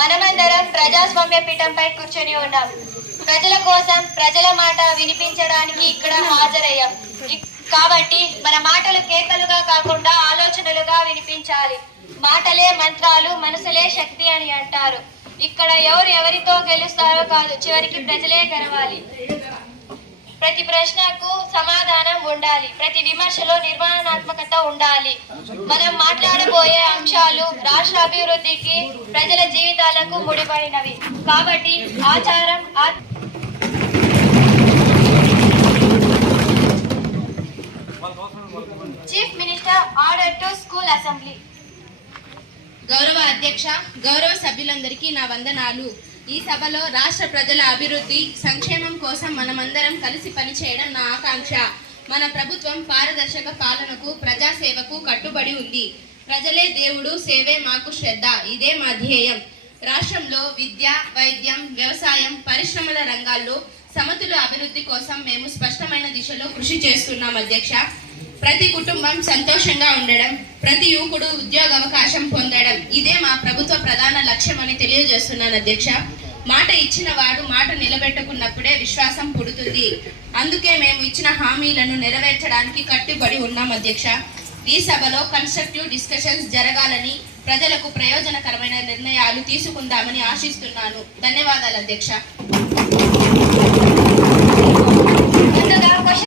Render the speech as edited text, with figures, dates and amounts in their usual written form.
మనమందరం ప్రజాస్వామ్య పీఠంపై కూర్చొని ఉన్నాం. ప్రజల కోసం ప్రజల మాట వినిపించడానికి ఇక్కడ హాజరయ్యాం. కాబట్టి మన మాటలు కేకలుగా కాకుండా ఆలోచనలుగా వినిపించాలి. మాటలే మంత్రాలు, మనసులే శక్తి అని అంటారు. ఇక్కడ ఎవరు ఎవరితో గెలుస్తారో కాదు, చివరికి ప్రజలే గెలవాలి. ప్రతి ప్రశ్నకు సమాధానం ఉండాలి. ప్రతి విమర్శలో నిర్మాణాత్మకత ఉండాలి. మనం మాట్లాడబోయే అంశాలు రాష్ట్ర అభివృద్ధికి, ప్రజల జీవితాలకు ముడిపడినవి. కాబట్టి ఆచారం chief minister order to school assembly. గౌరవ అధ్యక్ష, గౌరవ సభ్యులందరికీ నా వందనాలు. ఈ సభలో రాష్ట్ర ప్రజల అభివృద్ధి, సంక్షేమం కోసం మనమందరం కలిసి పనిచేయడం నా ఆకాంక్ష. మన ప్రభుత్వం పారదర్శక పాలనకు, ప్రజాసేవకు కట్టుబడి ఉంది. ప్రజలే దేవుడు, సేవే మాకు శ్రద్ధ, ఇదే మా ధ్యేయం. రాష్ట్రంలో విద్య, వైద్యం, వ్యవసాయం, పరిశ్రమల రంగాల్లో సమతుల అభివృద్ధి కోసం మేము స్పష్టమైన దిశలో కృషి చేస్తున్నాం అధ్యక్ష. ప్రతి కుటుంబం సంతోషంగా ఉండడం, ప్రతి యువకుడు ఉద్యోగ అవకాశం పొందడం, ఇదే మా ప్రభుత్వ ప్రధాన లక్ష్యం అని తెలియజేస్తున్నాను అధ్యక్ష. మాట ఇచ్చిన వాడు మాట నిలబెట్టుకున్నప్పుడే విశ్వాసం పుడుతుంది. అందుకే మేము ఇచ్చిన హామీలను నెరవేర్చడానికి కట్టుబడి ఉన్నాం అధ్యక్ష. ఈ సభలో కన్స్ట్రక్టివ్ డిస్కషన్స్ జరగాలని, ప్రజలకు ప్రయోజనకరమైన నిర్ణయాలు తీసుకుందామని ఆశిస్తున్నాను. ధన్యవాదాలు అధ్యక్ష.